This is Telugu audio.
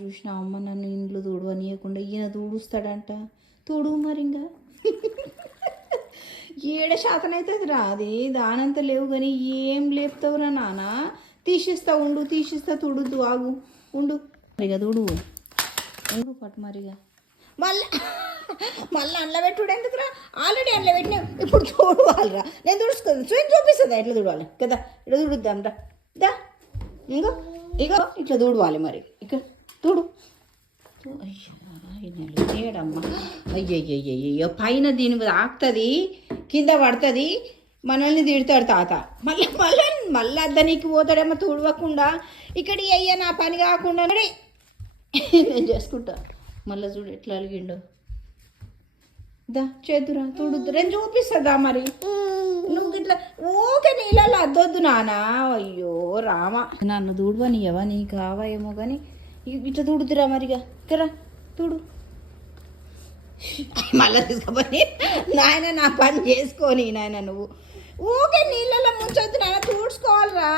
చూసిన అమ్మ నన్ను ఇంట్లో తుడవనీయకుండా ఈయన తుడుస్తాడంట. తుడువు మరి ఇంకా ఏడ శాతం అవుతుంది రా, అది దానంతా లేవు కానీ ఏం లేపుతావురా నాన్న. తీసిస్తా ఉండు, తీసిస్తా, తుడుద్దు, ఆగు ఉండు మరిగా, తుడువు ఉండు పట్టు మరిగా. మళ్ళీ అందులో పెట్టుడు ఎందుకురా, ఆల్రెడీ అందులో పెట్టినా, ఇప్పుడు తుడవాలిరా. నేను తుడుచుకోదు చూపిస్తుంది ఎట్లా తుడవాలి కదా, ఇట్లా తుడుద్దాం రా, దా ఇంకో ఇగో ఇట్లా తుడవాలి మరి, ఇక్కడ తుడు. చేయడమ్మా, అయ్యయ్యయ్యో పైన దీని ఆకుతుంది, కింద పడుతుంది, మనల్ని తిడతాడు తాత. మళ్ళీ అద్దనికి పోతాడేమో తుడవకుండా. ఇక్కడ అయ్యా నా పని కాకుండా నేను చేసుకుంటా. మళ్ళీ చూడు ఎట్లా అలిగిండో, దా చేతురా తుడుద్దు, నేను చూపిస్తుందా మరి. నువ్వు ఇట్లా ఓకే నీళ్ళలో అద్దొద్దు నాన్న. అయ్యో రామా, నన్ను తుడవనియవా, నీకు కావా ఏమో కానీ ఇట్లా తుడుతురా మరిగా, ఇక్కడ తుడు. మళ్ళీ తీసుకుపోయి నాయన నా పని చేసుకొని, నాయన నువ్వు ఊకే నీళ్ళలో ముంచొద్దు నాయన, తుడుచుకోవాలరా.